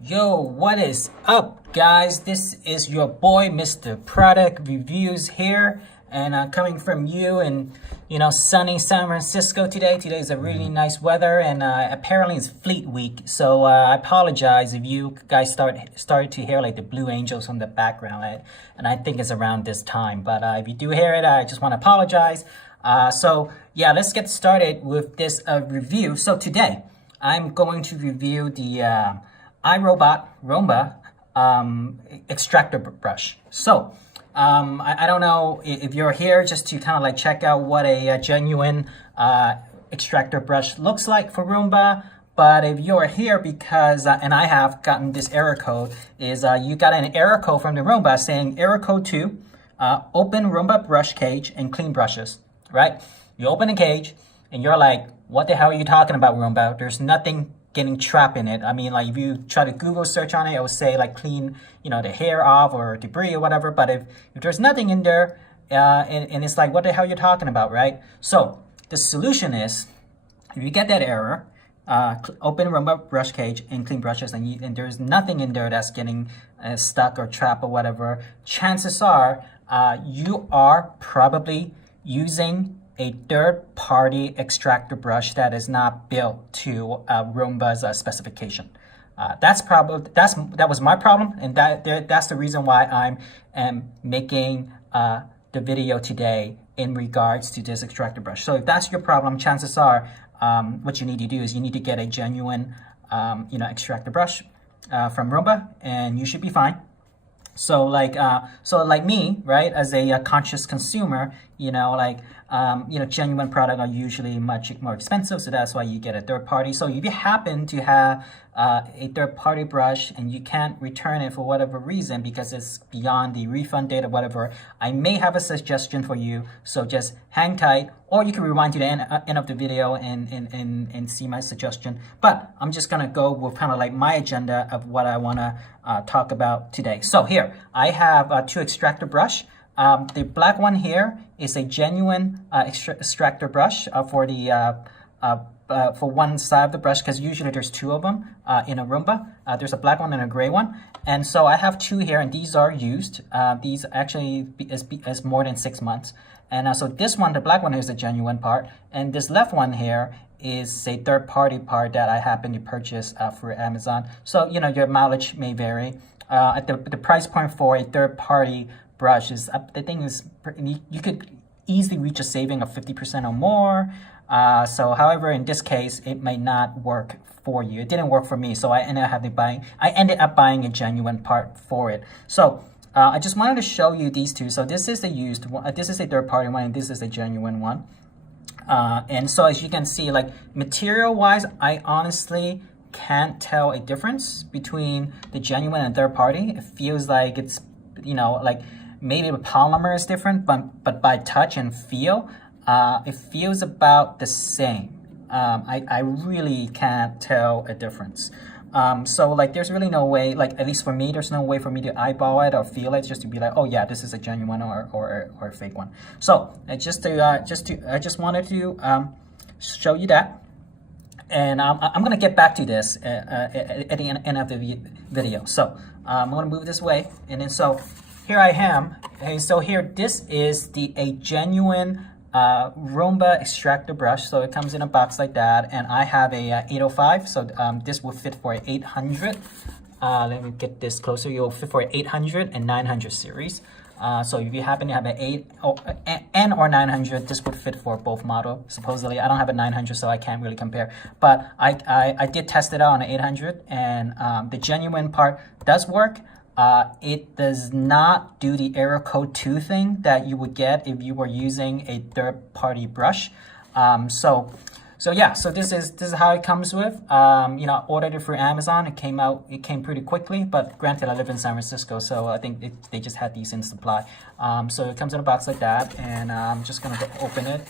Yo, what is up, guys? This is your boy, Mr. Product Reviews here, and coming from you in, sunny San Francisco today. Today is a really nice weather, and apparently it's Fleet Week. So I apologize if you guys started to hear like the Blue Angels from the background, and I think it's around this time. But if you do hear it, I just want to apologize. So yeah, let's get started with this review. So today, I'm going to review the Roomba Extractor Brush. So I don't know if you're here just to kind of like check out what a genuine extractor brush looks like for Roomba. But if you're here because, and I have gotten this error code, is you got an error code from the Roomba saying error code 2, open Roomba brush cage and clean brushes, right? You open the cage and you're like, what the hell are you talking about, Roomba? There's nothing getting trapped in it. I mean, like if you try to Google search on it, it will say like clean, the hair off or debris or whatever. But if there's nothing in there, and it's like, what the hell you're talking about, right? So the solution is, if you get that error, open Roomba brush cage and clean brushes, and there's nothing in there that's getting stuck or trapped or whatever, chances are you are probably using a third-party extractor brush that is not built to Roomba's specification. That was my problem, and that's the reason why I'm making the video today in regards to this extractor brush. So if that's your problem, chances are what you need to do is you need to get a genuine extractor brush from Roomba, and you should be fine. So like me, right, as a conscious consumer, genuine product are usually much more expensive, so that's why you get a third party. So if you happen to have a third party brush and you can't return it for whatever reason because it's beyond the refund date or whatever, I may have a suggestion for you. So just hang tight, or you can rewind to the end of the video and see my suggestion. But I'm just gonna go with kind of like my agenda of what I wanna talk about today. So here I have two extractor brush. The black one here is a genuine extractor brush for the for one side of the brush, because usually there's two of them in a Roomba. There's a black one and a gray one, and so I have two here, and these are used. These actually is more than 6 months, and so this one, the black one, is the genuine part, and this left one here is a third-party part that I happen to purchase through Amazon. So your mileage may vary. At the price point for a third-party brush is the thing is, you could easily reach a saving of 50% or more. So however, in this case, it may not work for you. It didn't work for me, so I ended up buying a genuine part for it. So I just wanted to show you these two. So this is the used one, this is a third-party one, and this is a genuine one. And so as you can see, like material-wise, I honestly can't tell a difference between the genuine and third-party. It feels like it's, like maybe the polymer is different, but by touch and feel, it feels about the same. I really can't tell a difference. So like there's really no way, like at least for me, there's no way for me to eyeball it or feel it just to be like, oh yeah, this is a genuine or a fake one. So I just wanted to show you that. And I'm gonna get back to this at the end of the video. So I'm gonna move this way, and then so here I am. And so here, this is a genuine Roomba extractor brush. So it comes in a box like that, and I have a 805. So this will fit for an 800. Let me get this closer. You'll fit for an 800 and 900 series. So if you happen to have an 8 or 900, this would fit for both model. Supposedly, I don't have a 900, so I can't really compare. But I did test it out on an 800, and the genuine part does work. It does not do the error code 2 thing that you would get if you were using a third-party brush. So yeah, so this is how it comes with. Ordered it through Amazon. It came pretty quickly, but granted, I live in San Francisco, so I think they just had these in supply. So it comes in a box like that, and I'm just gonna open it.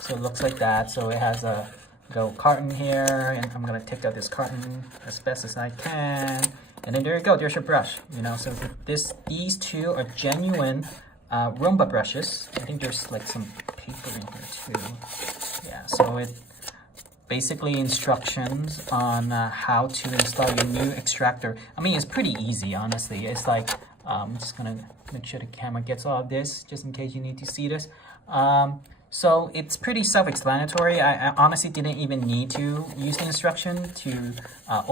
So it looks like that. So it has a little carton here, and I'm gonna take out this carton as best as I can. And then there you go, there's your brush. So these two are genuine Roomba brushes. I think there's like some paper in here too. Yeah, so it basically instructions on how to install your new extractor. I mean, it's pretty easy, honestly. It's like, I'm just gonna make sure the camera gets all of this, just in case you need to see this. So it's pretty self-explanatory. I honestly didn't even need to use the instruction to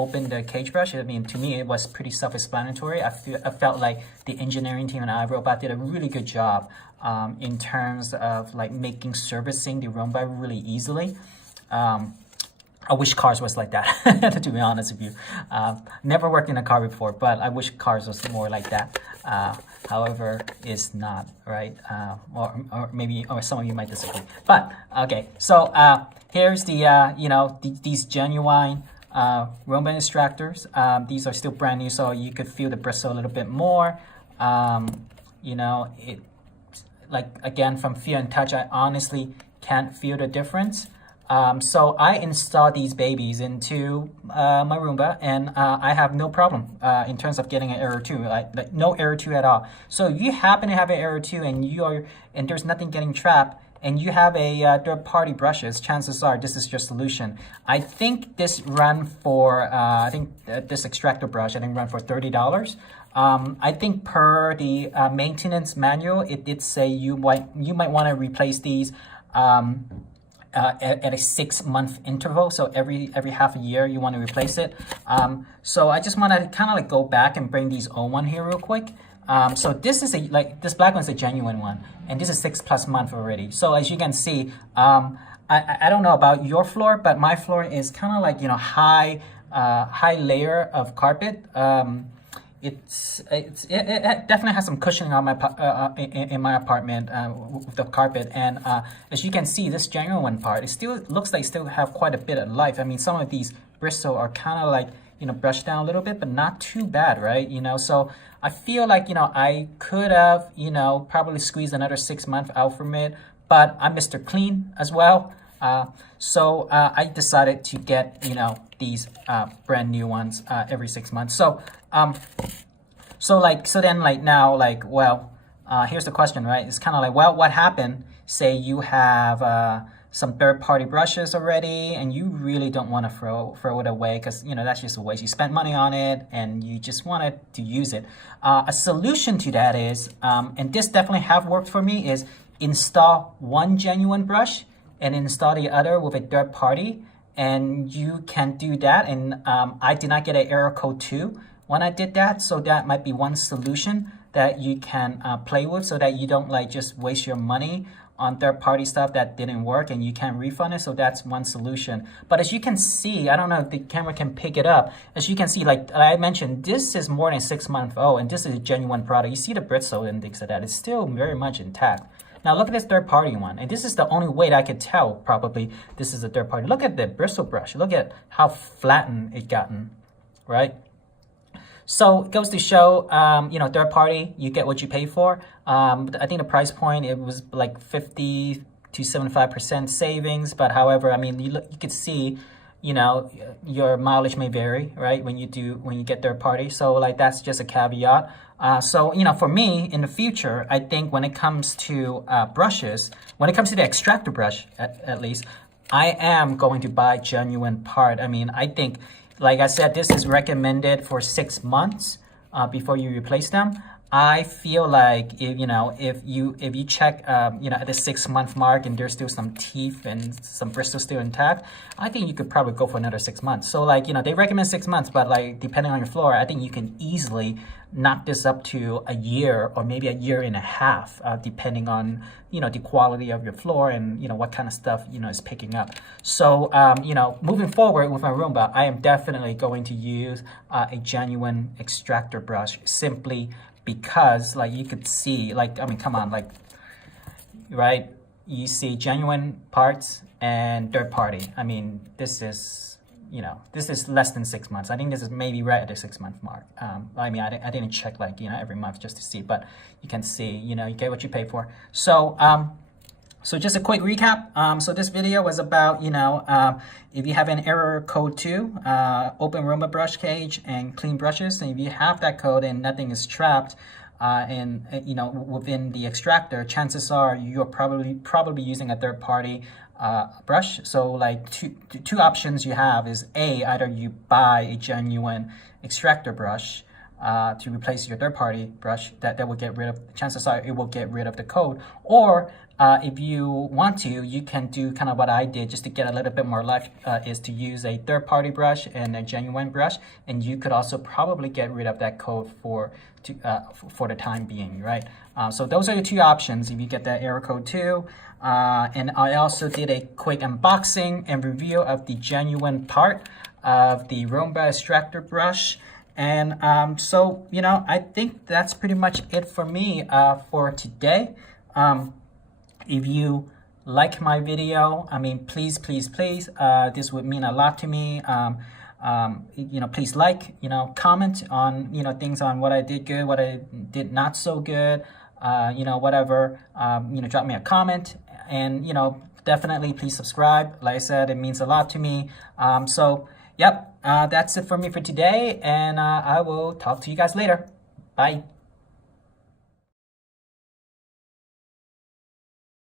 open the cage brush. I mean, to me, it was pretty self-explanatory. I felt like the engineering team and iRobot did a really good job in terms of like making servicing the Roomba really easily. I wish cars was like that, to be honest with you. Never worked in a car before, but I wish cars was more like that. However, it's not, right? Or maybe, or some of you might disagree. But, okay, so here's the, you know, these genuine Roomba extractors. These are still brand new, so you could feel the bristle a little bit more. You know, it, like, again, from feel and touch, I honestly can't feel the difference. So I installed these babies into my Roomba, and I have no problem in terms of getting an error 2, like no error 2 at all. So if you happen to have an error 2 and there's nothing getting trapped, and you have a third-party brushes, chances are this is your solution. I think this run for this extractor brush, I think run for $30. I think per the maintenance manual, it did say you might want to replace these. At a 6-month interval, so every half a year you want to replace it. So I just want to kind of like go back and bring these old one here real quick. So this is this black one's a genuine one, and this is 6+ month already. So as you can see, I don't know about your floor, but my floor is kind of like, you know, high layer of carpet. It definitely has some cushioning on my in my apartment with the carpet, and as you can see, this genuine one part, it still looks like still have quite a bit of life. I mean, some of these bristles are kind of like, you know, brushed down a little bit, but not too bad, right? You know, so I feel like, you know, I could have, you know, probably squeezed another 6 months out from it, but I'm Mr. Clean as well. So I decided to get, you know, these brand new ones every 6 months. So then now, like, well, here's the question, right? It's kind of like, well, what happened? Say you have some third-party brushes already, and you really don't want to throw it away because, you know, that's just a waste. You spent money on it, and you just wanted to use it. A solution to that is, and this definitely have worked for me, is install one genuine brush and install the other with a third party, and you can do that. And I did not get an error code 2 when I did that, so that might be one solution that you can play with, so that you don't like just waste your money on third-party stuff that didn't work and you can't refund it. So that's one solution. But as you can see, I don't know if the camera can pick it up. As you can see, like I mentioned, this is more than 6 months old, and this is a genuine product. You see the bristle and things like that. It's still very much intact. Now look at this third-party one, and this is the only way that I could tell probably this is a third-party. Look at the bristle brush. Look at how flattened it gotten, right? So it goes to show, you know, third party, you get what you pay for. I think the price point, it was like 50 to 75% savings. But however, I mean, you could see, you know, your mileage may vary, right? When you get third party. So like, that's just a caveat. So, you know, for me in the future, I think when it comes to brushes, when it comes to the extractor brush, at least, I am going to buy genuine part. I mean, I think, like I said, this is recommended for 6 months before you replace them. I feel like if you check you know, at the 6 month mark and there's still some teeth and some bristles still intact, I think you could probably go for another 6 months. So like, you know, they recommend 6 months, but like depending on your floor, I think you can easily knock this up to a year or maybe a year and a half, depending on, you know, the quality of your floor and, you know, what kind of stuff, you know, is picking up. So, you know, moving forward with my Roomba, I am definitely going to use a genuine extractor brush, simply because, like, you could see, like, I mean, come on, like, right? You see genuine parts and third party. I mean, this is, you know, this is less than 6 months. I think this is maybe right at the 6 month mark. I mean, I didn't check, like, you know, every month just to see, but you can see, you know, you get what you pay for. So, so just a quick recap. So this video was about, you know, if you have an error code 2, open Roomba brush cage and clean brushes. And if you have that code and nothing is trapped, you know, within the extractor, chances are you're probably using a third party brush. So like two options you have is either you buy a genuine extractor brush to replace your third-party brush that will get rid of, chances are it will get rid of the code, or if you want to, you can do kind of what I did just to get a little bit more luck, is to use a third-party brush and a genuine brush, and you could also probably get rid of that code for the time being, right? So those are your two options if you get that error code too. And I also did a quick unboxing and review of the genuine part of the Roomba Extractor Brush. And so, you know, I think that's pretty much it for me for today. If you like my video, I mean, please, this would mean a lot to me. You know, please like, you know, comment on, you know, things on what I did good, what I did not so good, you know, whatever, you know, drop me a comment, and, you know, definitely please subscribe. Like I said, it means a lot to me. So, yep, that's it for me for today, and I will talk to you guys later. Bye.